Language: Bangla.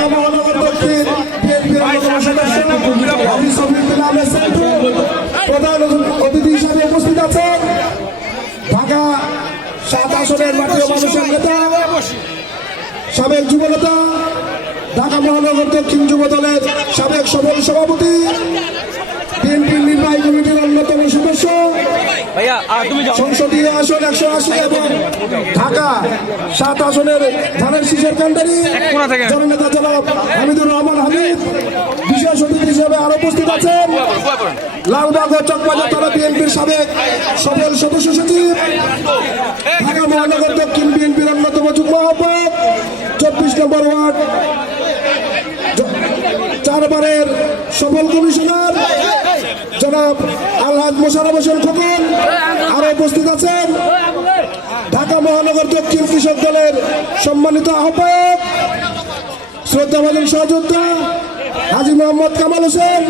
ঢাকা মহানগর দক্ষিণ বিএনপির প্রধান অতিথি হিসাবে উপস্থিত আছেন ঢাকা ৭ আসনের মাঠীয় মানুষের নেতা সাবেক যুবনেতা ঢাকা মহানগর দক্ষিণ যুব দলের সাবেক সফল সভাপতি বিএনপির নির্বাহী কমিটির অন্যতম সদস্য সংসদীয় আসন ১৮০ এবং ঢাকা ৭ আসনের ধানের শীষের কান্ডারি জননেতা জনাব হামিদুর রহমান হামিদ বিশেষ অতিথি হিসেবে আরো উপস্থিত আছেন লালবাগ ও চকবাজার থানা বিএনপির সাবেক সফল সদস্য সচিব ঢাকা মহানগর দক্ষিণ বিএনপির অন্যতম যুগ্ম আহ্বায়ক ২৪ নম্বর ওয়ার্ড ৪ বারের সফল কমিশনার জনাব আলহাজ মোশাররফ হোসেন খোকন আরো উপস্থিত আছেন ঢাকা মহানগর দক্ষিণ কৃষক দলের সম্মানিত আহ্বায়ক শ্রদ্ধাভাজন সহযোদ্ধা হাজী মোহাম্মদ কামাল হোসেন